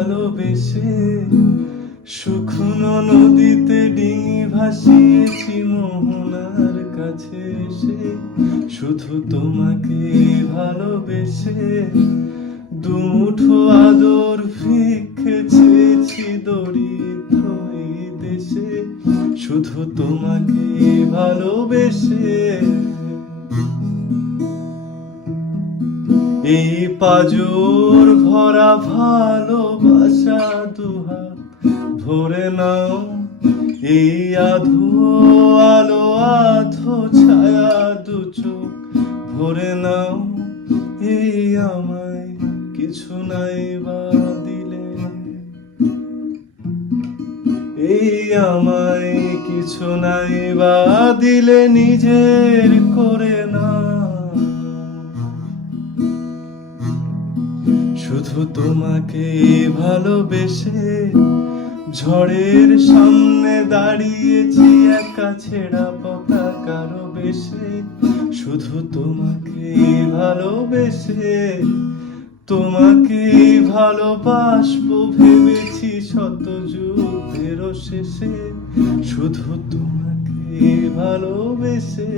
ভালোবেসে শুকনো নদীতে ডিঙি ভাসিয়েছি মোহনার কাছে এসে শুধু তোমাকে ভালোবেসে দুমুঠো আদর ভিক্ষে চেয়েছি দরিদ্র এই দেশে শুধু তোমাকে ভালোবেসে। এই পাজর ভরা ভালোবাসা দুহাত ভরে নাও, এই আধো আলো আধো ছায়া দু চোখ ভরে নাও। এই আমায় কিছু নাই বা দিলে, এই আমায় কিছু নাই বা দিলে নিজের করে না। শুধু তোমাকে ভালোবেসে ঝড়ের সামনে দাঁড়িয়েছি একা ছেঁড়া পতাকার বেশে শুধু তোমাকে ভালোবেসে তোমাকে ভালোবাসবো ভেবেছি শত যুদ্ধের শেষে শুধু তোমাকে ভালোবেসে।